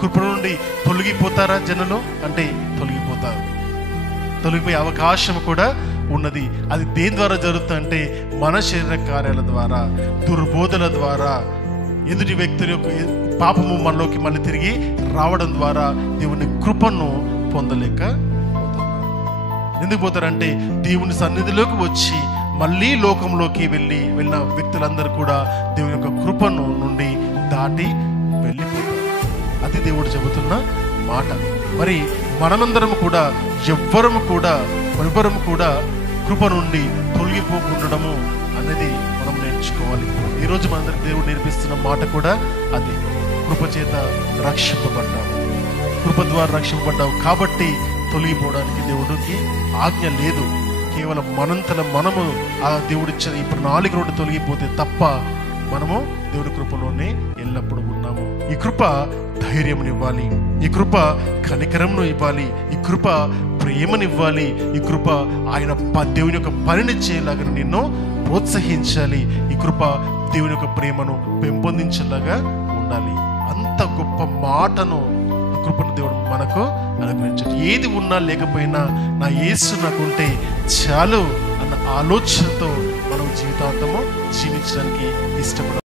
కృప నుండి తొలగిపోతారా జనులు అంటే తొలగిపోతారు. తొలగిపోయే అవకాశం కూడా ఉన్నది. అది దేని ద్వారా జరుగుతుందంటే మన శరీర కార్యాల ద్వారా, దుర్బోధల ద్వారా, ఎదుటి వ్యక్తుల యొక్క పాపము మనలోకి మళ్ళీ తిరిగి రావడం ద్వారా దేవుని కృపను పొందలేకపోతున్నారు. ఎందుకు పోతారంటే దేవుని సన్నిధిలోకి వచ్చి మళ్ళీ లోకంలోకి వెళ్ళిన వ్యక్తులందరూ కూడా దేవుని యొక్క కృపను నుండి దాటి వెళ్ళిపోతారు. అది దేవుడు చెబుతున్న మాట. మరి మనమందరం కూడా ఎవ్వరము కూడా కృప నుండి తొలగిపోకుండడము అనేది మనం నేర్చుకోవాలి. ఈరోజు మనందరికి దేవుడు నేర్పిస్తున్న మాట కూడా అదే. కృప చేత రక్షింపబడ్డాము, కృప ద్వారా రక్షింపబడ్డావు కాబట్టి తొలగిపోవడానికి దేవుడికి ఆజ్ఞ లేదు. కేవలం మనంతల మనము ఆ దేవుడిచ్చిన ఈ ప్రణాళిక నుండి తొలగిపోతే తప్ప మనము దేవుడి కృపలోనే ఎల్లప్పుడూ ఉన్నాము. ఈ కృప ధైర్యమునివ్వాలి, ఈ కృప కనికరంను ఇవ్వాలి, ఈ కృప ప్రేమనివ్వాలి, ఈ కృప ఆయన దేవుని యొక్క పనిని చేయలాగా నిన్ను ప్రోత్సహించాలి. ఈ కృప దేవుని యొక్క ప్రేమను పెంపొందించేలాగా ఉండాలి. అంత గొప్ప మాటను కృపను దేవుడు మనకు అనుగ్రహించాడు. ఏది ఉన్నా లేకపోయినా నా యేసు నాకుంటే చాలు అన్న ఆలోచనతో మనం జీవితాంతము జీవించడానికి ఇష్టపడాలి.